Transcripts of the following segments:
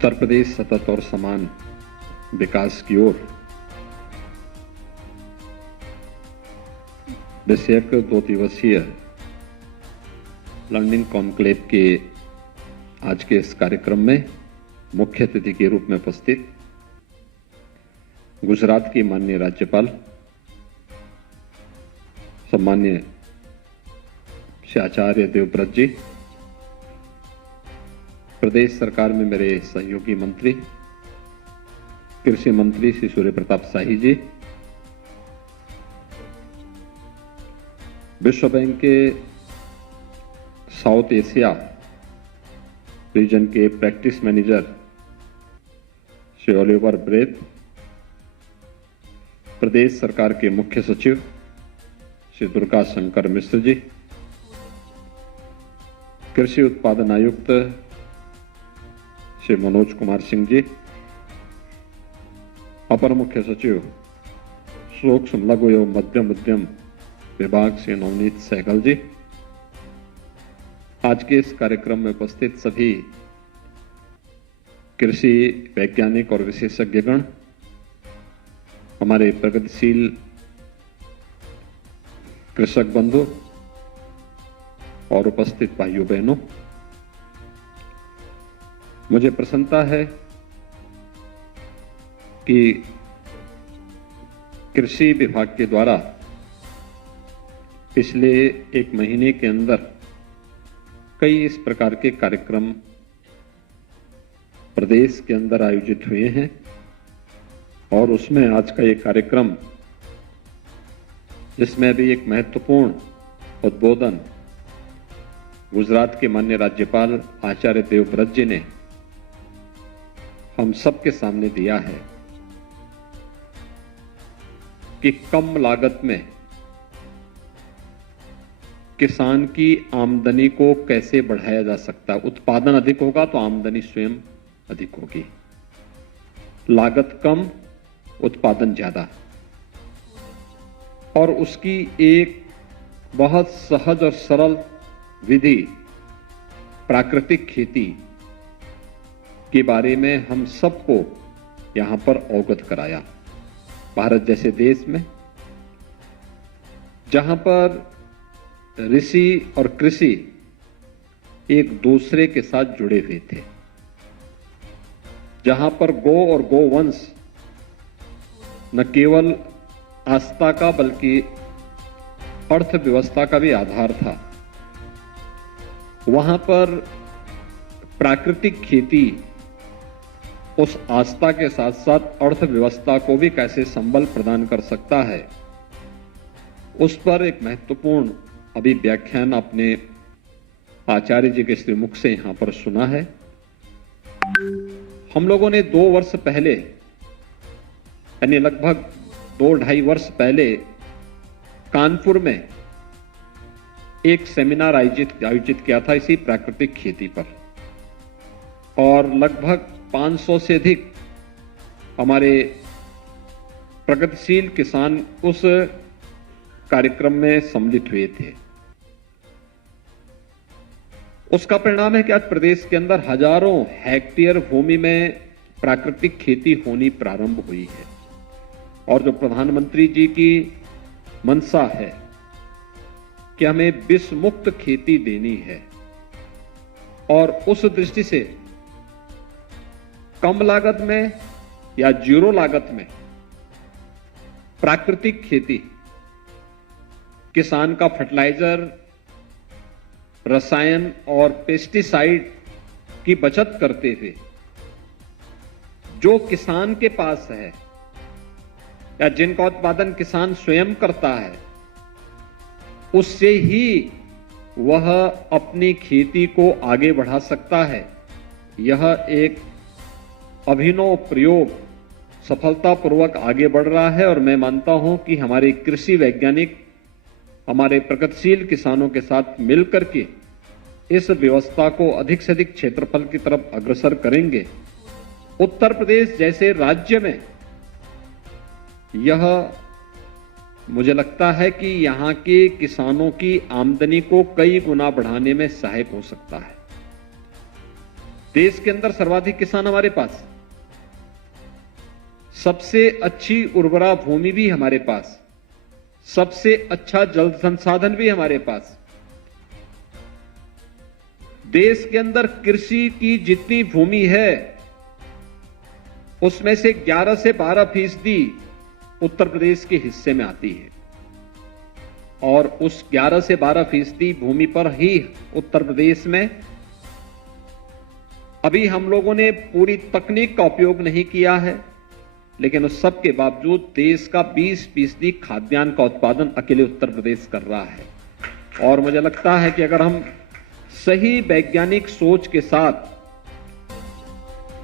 उत्तर प्रदेश सतत और समान विकास की ओर विषयक 2 दिवसीय लर्निंग कॉन्क्लेव के आज के इस कार्यक्रम में मुख्य अतिथि के रूप में उपस्थित गुजरात की माननीय राज्यपाल सम्मान्य श्री आचार्य देवव्रत जी, प्रदेश सरकार में मेरे सहयोगी मंत्री कृषि मंत्री श्री सूर्य प्रताप शाही जी, विश्व बैंक के साउथ एशिया रीजन के practice manager Shri Oliver Breth, प्रदेश सरकार के मुख्य सचिव श्री दुर्गा शंकर मिश्र जी, कृषि उत्पादन आयुक्त श्री मनोज कुमार सिंह जी, अपर मुख्य सचिव सूक्ष्म लघु एवं मध्यम उद्यम विभाग श्री नवनीत सहगल जी, आज के इस कार्यक्रम में उपस्थित सभी कृषि वैज्ञानिक और विशेषज्ञगण, हमारे प्रगतिशील कृषक बंधु और उपस्थित भाइयों बहनों, मुझे प्रसन्नता है कि कृषि विभाग के द्वारा पिछले 1 महीने के अंदर कई इस प्रकार के कार्यक्रम प्रदेश के अंदर आयोजित हुए हैं और उसमें आज का ये कार्यक्रम, जिसमें भी एक महत्वपूर्ण उद्बोधन गुजरात के माननीय राज्यपाल आचार्य देवव्रत जी ने हम सबके सामने दिया है कि कम लागत में किसान की आमदनी को कैसे बढ़ाया जा सकता है। उत्पादन अधिक होगा तो आमदनी स्वयं अधिक होगी, लागत कम उत्पादन ज्यादा, और उसकी एक बहुत सहज और सरल विधि प्राकृतिक खेती के बारे में हम सबको यहां पर अवगत कराया। भारत जैसे देश में जहां पर ऋषि और कृषि एक दूसरे के साथ जुड़े हुए थे, जहां पर गौ और गोवंश न केवल आस्था का बल्कि अर्थव्यवस्था का भी आधार था, वहां पर प्राकृतिक खेती उस आस्था के साथ साथ अर्थव्यवस्था को भी कैसे संबल प्रदान कर सकता है, उस पर एक महत्वपूर्ण अभी व्याख्यान आपने आचार्य जी के श्रीमुख से यहां पर सुना है। हम लोगों ने 2 वर्ष पहले, यानी लगभग 2-2.5 वर्ष पहले कानपुर में एक सेमिनार आयोजित किया था इसी प्राकृतिक खेती पर, और लगभग 500 से अधिक हमारे प्रगतिशील किसान उस कार्यक्रम में सम्मिलित हुए थे। उसका परिणाम है कि आज प्रदेश के अंदर हजारों हेक्टेयर भूमि में प्राकृतिक खेती होनी प्रारंभ हुई है, और जो प्रधानमंत्री जी की मंशा है कि हमें विष मुक्त खेती देनी है, और उस दृष्टि से कम लागत में या जीरो लागत में प्राकृतिक खेती, किसान का फर्टिलाइजर, रसायन और पेस्टिसाइड की बचत करते हुए जो किसान के पास है या जिनका उत्पादन किसान स्वयं करता है, उससे ही वह अपनी खेती को आगे बढ़ा सकता है। यह एक अभिनव प्रयोग सफलतापूर्वक आगे बढ़ रहा है, और मैं मानता हूं कि हमारे कृषि वैज्ञानिक हमारे प्रगतिशील किसानों के साथ मिलकर के इस व्यवस्था को अधिक से अधिक क्षेत्रफल की तरफ अग्रसर करेंगे। उत्तर प्रदेश जैसे राज्य में यह मुझे लगता है कि यहां के किसानों की आमदनी को कई गुना बढ़ाने में सहायक हो सकता है। देश के अंदर सर्वाधिक किसान हमारे पास, सबसे अच्छी उर्वरा भूमि भी हमारे पास, सबसे अच्छा जल संसाधन भी हमारे पास। देश के अंदर कृषि की जितनी भूमि है उसमें से 11 से 12% उत्तर प्रदेश के हिस्से में आती है और उस 11 से 12% भूमि पर ही उत्तर प्रदेश में अभी हम लोगों ने पूरी तकनीक का उपयोग नहीं किया है, लेकिन उस सब के बावजूद देश का 20% खाद्यान्न का उत्पादन अकेले उत्तर प्रदेश कर रहा है। और मुझे लगता है कि अगर हम सही वैज्ञानिक सोच के साथ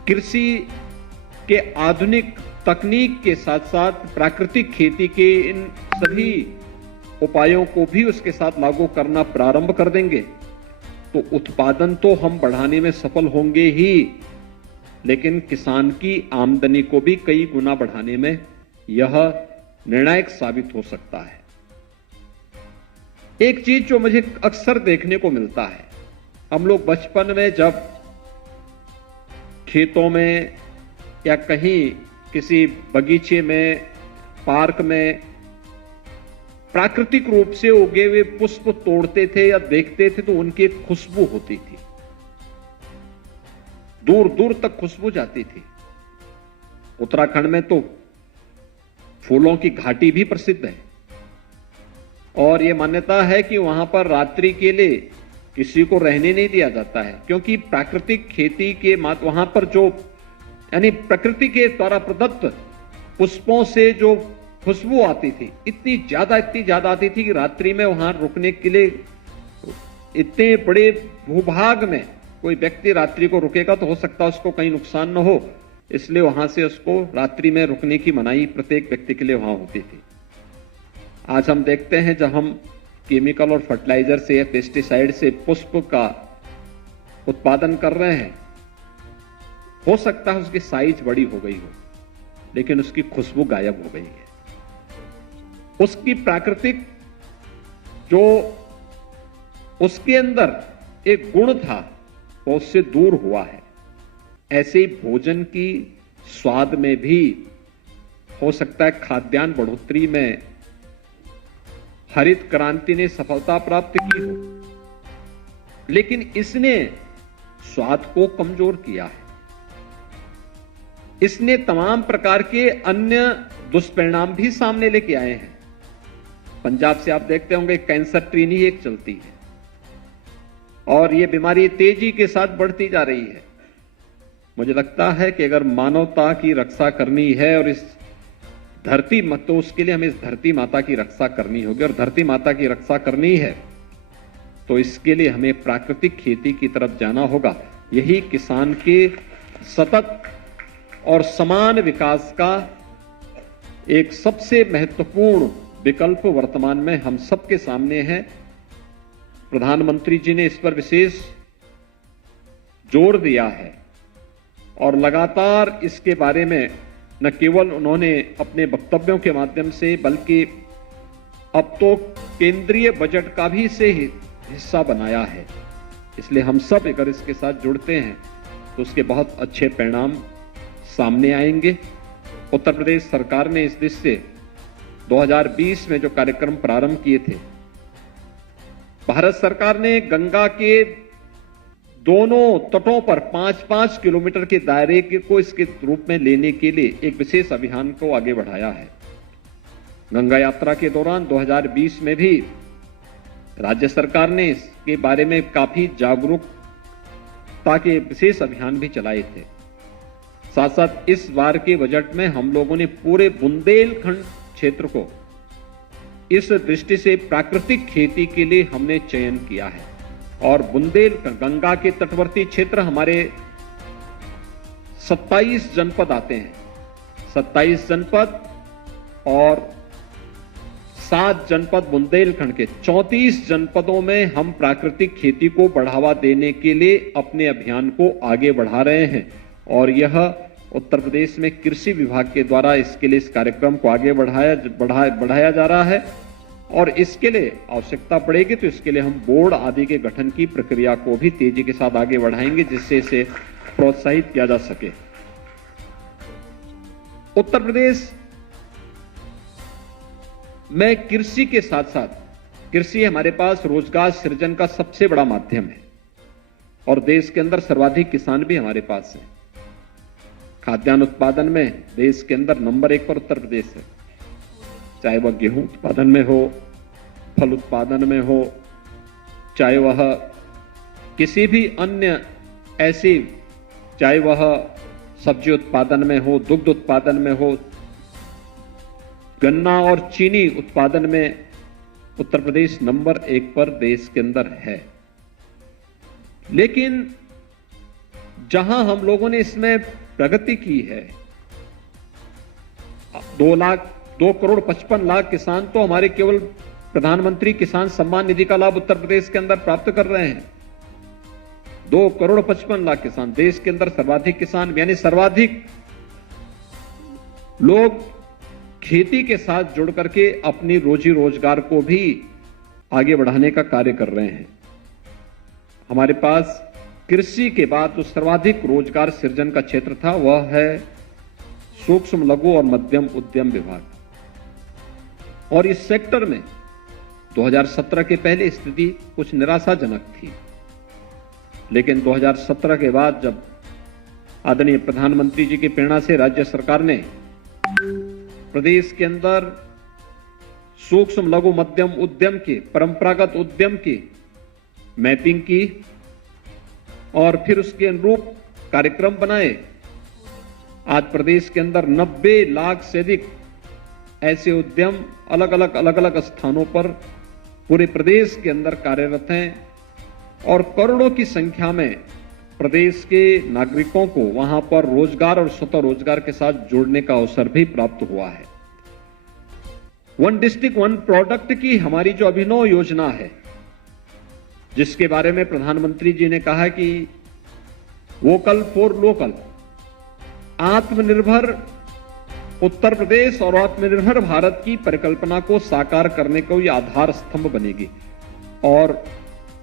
कृषि के आधुनिक तकनीक के साथ साथ प्राकृतिक खेती के इन सभी उपायों को भी उसके साथ लागू करना प्रारंभ कर देंगे तो उत्पादन तो हम बढ़ाने में सफल होंगे ही, लेकिन किसान की आमदनी को भी कई गुना बढ़ाने में यह निर्णायक साबित हो सकता है। एक चीज जो मुझे अक्सर देखने को मिलता है, हम लोग बचपन में जब खेतों में या कहीं किसी बगीचे में, पार्क में प्राकृतिक रूप से उगे हुए पुष्प तोड़ते थे या देखते थे तो उनकी एक खुशबू होती थी, दूर दूर तक खुशबू जाती थी। उत्तराखंड में तो फूलों की घाटी भी प्रसिद्ध है और यह मान्यता है कि वहां पर रात्रि के लिए किसी को रहने नहीं दिया जाता है, क्योंकि प्राकृतिक खेती के वहां पर जो यानी प्रकृति के द्वारा प्रदत्त पुष्पों से जो खुशबू आती थी इतनी ज्यादा आती थी कि रात्रि में वहां रुकने के लिए, इतने बड़े भूभाग में कोई व्यक्ति रात्रि को रुकेगा तो हो सकता है उसको कहीं नुकसान न हो, इसलिए वहां से उसको रात्रि में रुकने की मनाही प्रत्येक व्यक्ति के लिए वहां होती थी। आज हम देखते हैं जब हम केमिकल और फर्टिलाइजर से या पेस्टिसाइड से पुष्प का उत्पादन कर रहे हैं, हो सकता है उसकी साइज बड़ी हो गई हो लेकिन उसकी खुशबू गायब हो गई है। उसकी प्राकृतिक जो उसके अंदर एक गुण था वो उससे दूर हुआ है। ऐसे ही भोजन की स्वाद में भी हो सकता है खाद्यान्न बढ़ोतरी में हरित क्रांति ने सफलता प्राप्त की हो, लेकिन इसने स्वाद को कमजोर किया है। इसने तमाम प्रकार के अन्य दुष्परिणाम भी सामने लेके आए हैं। पंजाब से आप देखते होंगे कैंसर ट्रेन ही एक चलती है और यह बीमारी तेजी के साथ बढ़ती जा रही है। मुझे लगता है कि अगर मानवता की रक्षा करनी है और इस धरती तो उसके लिए हमें इस धरती माता की रक्षा करनी होगी, और धरती माता की रक्षा करनी है तो इसके लिए हमें प्राकृतिक खेती की तरफ जाना होगा। यही किसान के सतत और समान विकास का एक सबसे महत्वपूर्ण विकल्प वर्तमान में हम सबके सामने है। प्रधानमंत्री जी ने इस पर विशेष जोर दिया है और लगातार इसके बारे में न केवल उन्होंने अपने वक्तव्यों के माध्यम से बल्कि अब तो केंद्रीय बजट का भी इसे हिस्सा बनाया है। इसलिए हम सब अगर इसके साथ जुड़ते हैं तो उसके बहुत अच्छे परिणाम सामने आएंगे। उत्तर प्रदेश सरकार ने इस दिशा से 2020 में जो कार्यक्रम प्रारंभ किए थे, भारत सरकार ने गंगा के दोनों तटों पर 5-5 किलोमीटर के दायरे को इसके रूप में लेने के लिए एक विशेष अभियान को आगे बढ़ाया है। गंगा यात्रा के दौरान 2020 में भी राज्य सरकार ने इसके बारे में काफी जागरूकता के विशेष अभियान भी चलाए थे। साथ साथ इस बार के बजट में हम लोगों ने पूरे बुंदेलखंड क्षेत्र को इस दृष्टि से प्राकृतिक खेती के लिए हमने चयन किया है और गंगा के तटवर्ती क्षेत्र हमारे 27 जनपद आते हैं, 27 जनपद और 7 जनपद बुंदेलखंड के 34 जनपदों में हम प्राकृतिक खेती को बढ़ावा देने के लिए अपने अभियान को आगे बढ़ा रहे हैं और यह उत्तर प्रदेश में कृषि विभाग के द्वारा इसके लिए इस कार्यक्रम को आगे बढ़ाया जा रहा है और इसके लिए आवश्यकता पड़ेगी तो इसके लिए हम बोर्ड आदि के गठन की प्रक्रिया को भी तेजी के साथ आगे बढ़ाएंगे, जिससे इसे प्रोत्साहित किया जा सके। उत्तर प्रदेश में कृषि के साथ साथ, कृषि हमारे पास रोजगार सृजन का सबसे बड़ा माध्यम है और देश के अंदर सर्वाधिक किसान भी हमारे पास हैं। खाद्यान्न उत्पादन में देश के अंदर नंबर 1 पर उत्तर प्रदेश है, चाहे वह गेहूं उत्पादन में हो, फल उत्पादन में हो, चाहे वह किसी भी अन्य ऐसी, चाहे वह सब्जी उत्पादन में हो, दुग्ध उत्पादन में हो, गन्ना और चीनी उत्पादन में उत्तर प्रदेश नंबर 1 पर देश के अंदर है। लेकिन जहां हम लोगों ने इसमें प्रगति की है, 2 करोड़ 55 लाख किसान तो हमारे केवल प्रधानमंत्री किसान सम्मान निधि का लाभ उत्तर प्रदेश के अंदर प्राप्त कर रहे हैं। 2 करोड़ 55 लाख किसान, देश के अंदर सर्वाधिक किसान, यानी सर्वाधिक लोग खेती के साथ जुड़ करके अपनी रोजी रोजगार को भी आगे बढ़ाने का कार्य कर रहे हैं। हमारे पास कृषि के बाद जो सर्वाधिक रोजगार सृजन का क्षेत्र था वह है सूक्ष्म लघु और मध्यम उद्यम विभाग, और इस सेक्टर में 2017 के पहले स्थिति कुछ निराशाजनक थी, लेकिन 2017 के बाद जब आदरणीय प्रधानमंत्री जी की प्रेरणा से राज्य सरकार ने प्रदेश के अंदर सूक्ष्म लघु मध्यम उद्यम के, परंपरागत उद्यम की मैपिंग की और फिर उसके अनुरूप कार्यक्रम बनाए, आज प्रदेश के अंदर 90 लाख से अधिक ऐसे उद्यम अलग अलग स्थानों पर पूरे प्रदेश के अंदर कार्यरत हैं और करोड़ों की संख्या में प्रदेश के नागरिकों को वहां पर रोजगार और स्वतः रोजगार के साथ जोड़ने का अवसर भी प्राप्त हुआ है। वन डिस्ट्रिक्ट वन प्रोडक्ट की हमारी जो अभिनव योजना है, जिसके बारे में प्रधानमंत्री जी ने कहा कि वोकल फॉर लोकल, आत्मनिर्भर उत्तर प्रदेश और आत्मनिर्भर भारत की परिकल्पना को साकार करने को यह आधार स्तंभ बनेगी। और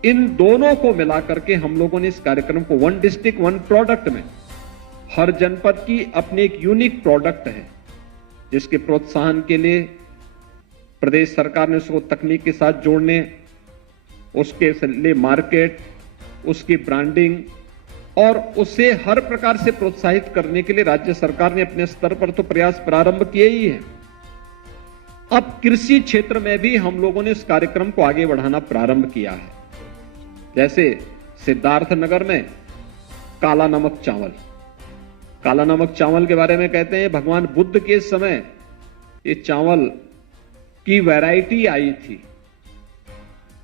इन दोनों को मिलाकर के हम लोगों ने इस कार्यक्रम को वन डिस्ट्रिक्ट वन प्रोडक्ट में हर जनपद की अपनी एक यूनिक प्रोडक्ट है, जिसके प्रोत्साहन के लिए प्रदेश सरकार ने उसको तकनीक के साथ जोड़ने, उसके लिए मार्केट, उसकी ब्रांडिंग और उसे हर प्रकार से प्रोत्साहित करने के लिए राज्य सरकार ने अपने स्तर पर तो प्रयास प्रारंभ किए ही है। अब कृषि क्षेत्र में भी हम लोगों ने इस कार्यक्रम को आगे बढ़ाना प्रारंभ किया है। जैसे सिद्धार्थनगर में काला नमक चावल, काला नमक चावल के बारे में कहते हैं भगवान बुद्ध के समय ये चावल की वैरायटी आई थी।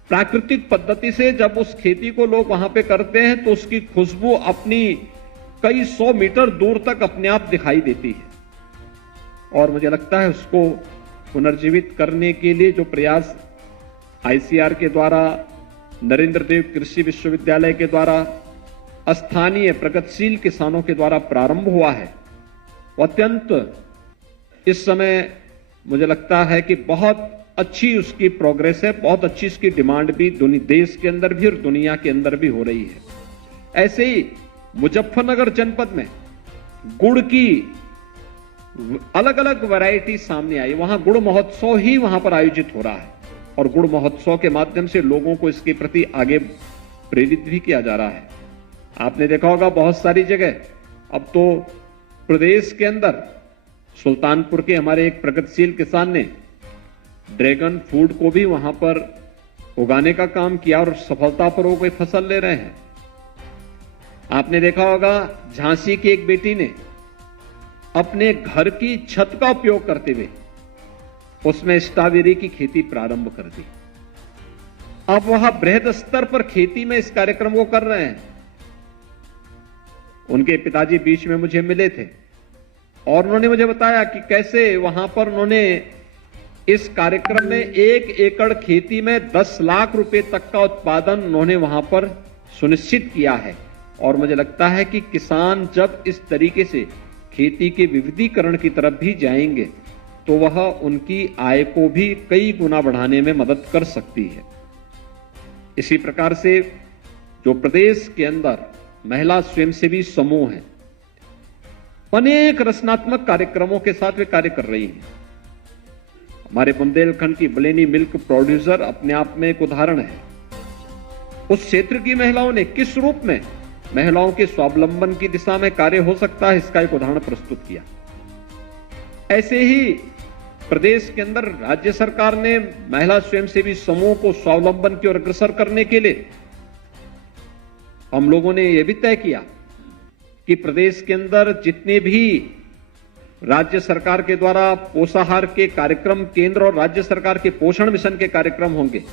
प्राकृतिक पद्धति से जब उस खेती को लोग वहां पे करते हैं तो उसकी खुशबू अपनी कई 100 मीटर दूर तक अपने आप दिखाई देती है। और मुझे लगता है उसको पुनर्जीवित करने के लिए जो प्रयास आईसीआर के द्वारा, नरेंद्र देव कृषि विश्वविद्यालय के द्वारा, स्थानीय प्रगतिशील किसानों के द्वारा प्रारंभ हुआ है, वो अत्यंत इस समय मुझे लगता है कि बहुत अच्छी उसकी प्रोग्रेस है, बहुत अच्छी उसकी डिमांड भी देश के अंदर भी और दुनिया के अंदर भी हो रही है। ऐसे ही मुजफ्फरनगर जनपद में गुड़ की अलग अलग वैरायटी सामने आई, वहां गुड़ महोत्सव ही वहां पर आयोजित हो रहा है और गुड़ महोत्सव के माध्यम से लोगों को इसके प्रति आगे प्रेरित भी किया जा रहा है। आपने देखा होगा बहुत सारी जगह अब तो प्रदेश के अंदर सुल्तानपुर के हमारे एक प्रगतिशील किसान ने ड्रैगन फ्रूट को भी वहां पर उगाने का काम किया और सफलतापूर्वक कोई फसल ले रहे हैं। आपने देखा होगा झांसी की एक बेटी ने अपने घर की छत का उपयोग करते हुए उसमें स्ट्रॉबेरी की खेती प्रारंभ कर दी। अब वह बृहद स्तर पर खेती में इस कार्यक्रम को कर रहे हैं। उनके पिताजी बीच में मुझे मिले थे और उन्होंने मुझे बताया कि कैसे वहां पर उन्होंने इस कार्यक्रम में 1 एकड़ खेती में 10 लाख रुपए तक का उत्पादन उन्होंने वहां पर सुनिश्चित किया है। और मुझे लगता है कि किसान जब इस तरीके से खेती के विविधीकरण की तरफ भी जाएंगे तो वह उनकी आय को भी कई गुना बढ़ाने में मदद कर सकती है। इसी प्रकार से जो प्रदेश के अंदर महिला स्वयंसेवी समूह हैं, अनेक रचनात्मक कार्यक्रमों के साथ वे कार्य कर रही हैं। हमारे बुंदेलखंड की बलेनी मिल्क प्रोड्यूसर अपने आप में एक उदाहरण है। उस क्षेत्र की महिलाओं ने किस रूप में महिलाओं के स्वावलंबन की दिशा में कार्य हो सकता है, इसका एक उदाहरण प्रस्तुत किया। ऐसे ही प्रदेश के अंदर राज्य सरकार ने महिला स्वयंसेवी समूह को स्वावलंबन की ओर अग्रसर करने के लिए हम लोगों ने यह भी तय किया कि प्रदेश के अंदर जितने भी राज्य सरकार के द्वारा पोषाहार के कार्यक्रम, केंद्र और राज्य सरकार के पोषण मिशन के कार्यक्रम होंगे,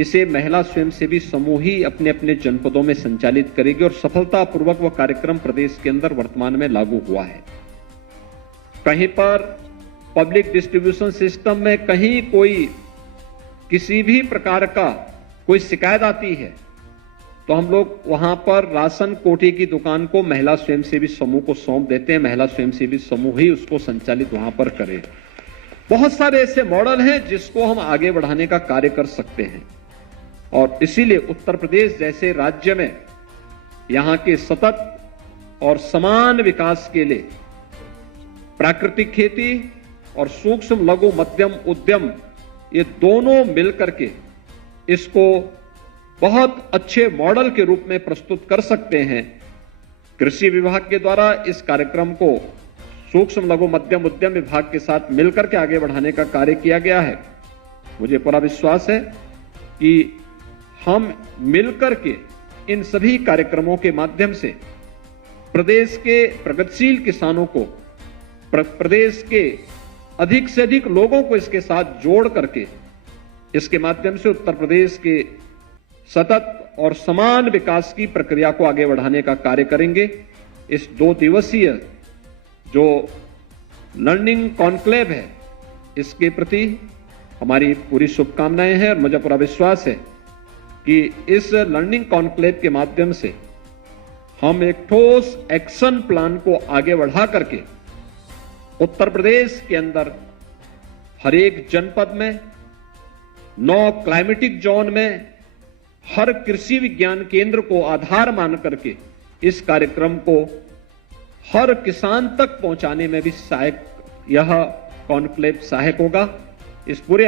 इसे महिला स्वयंसेवी समूह ही अपने अपने जनपदों में संचालित करेगी और सफलतापूर्वक वह कार्यक्रम प्रदेश के अंदर वर्तमान में लागू हुआ है। कहीं पर पब्लिक डिस्ट्रीब्यूशन सिस्टम में कहीं कोई किसी भी प्रकार का कोई शिकायत आती है तो हम लोग वहां पर राशन कोठी की दुकान को महिला स्वयंसेवी समूह को सौंप देते हैं। महिला स्वयंसेवी समूह ही उसको संचालित वहां पर करे। बहुत सारे ऐसे मॉडल हैं जिसको हम आगे बढ़ाने का कार्य कर सकते हैं और इसीलिए उत्तर प्रदेश जैसे राज्य में यहां के सतत और समान विकास के लिए प्राकृतिक खेती और सूक्ष्म लघु मध्यम उद्यम, ये दोनों मिलकर के इसको बहुत अच्छे मॉडल के रूप में प्रस्तुत कर सकते हैं। कृषि विभाग के द्वारा इस कार्यक्रम को सूक्ष्म लघु मध्यम उद्यम विभाग के साथ मिलकर के आगे बढ़ाने का कार्य किया गया है। मुझे पूरा विश्वास है कि हम मिलकर के इन सभी कार्यक्रमों के माध्यम से प्रदेश के प्रगतिशील किसानों को, प्रदेश के अधिक से अधिक लोगों को इसके साथ जोड़ करके इसके माध्यम से उत्तर प्रदेश के सतत और समान विकास की प्रक्रिया को आगे बढ़ाने का कार्य करेंगे। इस 2 दिवसीय जो लर्निंग कॉन्क्लेव है, इसके प्रति हमारी पूरी शुभकामनाएं हैं और मुझे पूरा विश्वास है कि इस लर्निंग कॉन्क्लेव के माध्यम से हम एक ठोस एक्शन प्लान को आगे बढ़ा करके उत्तर प्रदेश के अंदर हर एक जनपद में, 9 क्लाइमेटिक जोन में, हर कृषि विज्ञान केंद्र को आधार मान करके इस कार्यक्रम को हर किसान तक पहुंचाने में भी सहायक, यह कॉन्क्लेव सहायक होगा। इस पूरे